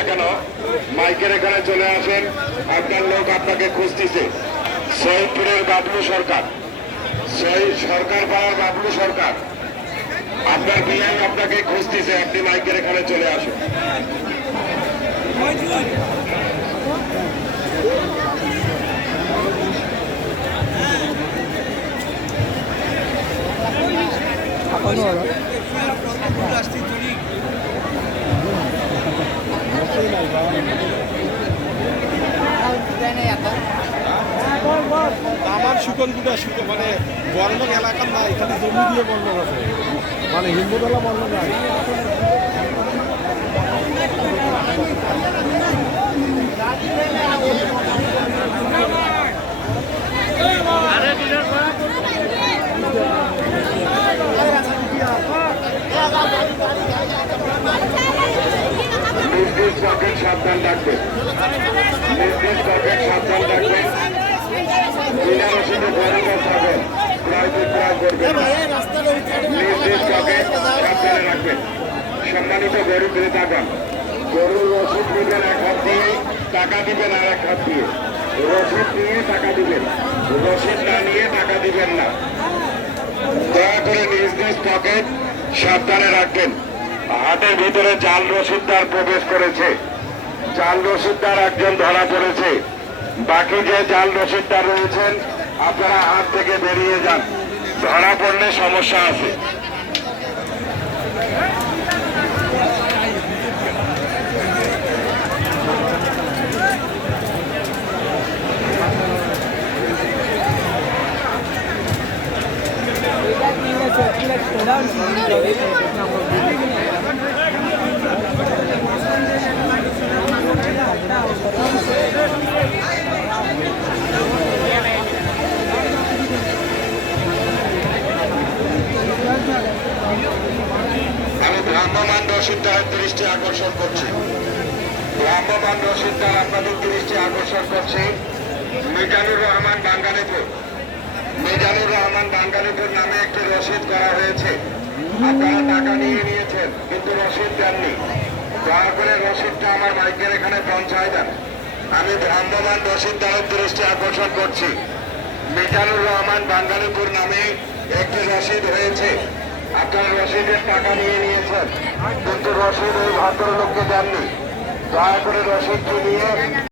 না কেন মাইকের এখানে চলে আসেন। আপনার লোক আপনাকে খুঁজতেছে। সৈয়দপুরের বাবলু সরকার, সরকার পাড়ার বাবলু সরকার, আপনার বিআই আপনাকে খুঁজতেছে। আপনি মাইকের এখানে চলে আসুন। আমার সুকনগুটা মানে বর্ণক এলাকার না, এখানে জমি দিয়ে বর্ণক আছে, মানে হিন্দুতলা বর্ণক নাই। সাবধান রাখবেন, সাবধান রাখবেন। বিনা রসিদে গরু ছাগল ক্রয় বিক্রয় করবেন, সাবধানে রাখবেন। সম্মানিত গরু ক্রেতাগণ, গরুর রসিদ দিবেন এক হাত দিয়ে, টাকা দিবেন আর এক হাত দিয়ে। রসিদ নিয়ে টাকা দিবেন, রসিদ না নিয়ে টাকা দিবেন না। দয়া করে নিজ নিজ পকেট সাবধানে রাখবেন। হাটের ভিতরে জাল রসিদদার প্রবেশ করেছে, জাল রসিদদার একজন ধরা পড়েছে। বাকি যে জাল রসিদদার রয়েছেন আপনারা হাত থেকে বেরিয়ে যান, ধরা পড়লে সমস্যা আছে। আমি ভ্রাম্যমান রসিদদারের দৃষ্টি আকর্ষণ করছি, ভ্রাম্যমান রসিদদার আপনাদের দৃষ্টি আকর্ষণ করছি। মিজানুর রহমান বাঙ্গালীপুর, মিজানুর রহমান বাঙ্গালীপুর নামে একটি রসিদ করা হয়েছে। আপনারা টাকা নিয়ে নিয়েছেন কিন্তু রসিদ দেননি। দয়া করে রসিদটা আমার মাইকের এখানে পৌঁছায় দেন। আমি ভ্রাম্যমান রসিদদারের দৃষ্টি আকর্ষণ করছি। মিজানুর রহমান বাঙ্গালীপুর নামে একটি রসিদ হয়েছে। আপনারা রসিদের টাকা নিয়ে নিয়েছেন কিন্তু রসিদ ওই ভদ্রলোককে দেননি। দয়া করে রসিদটি নিয়ে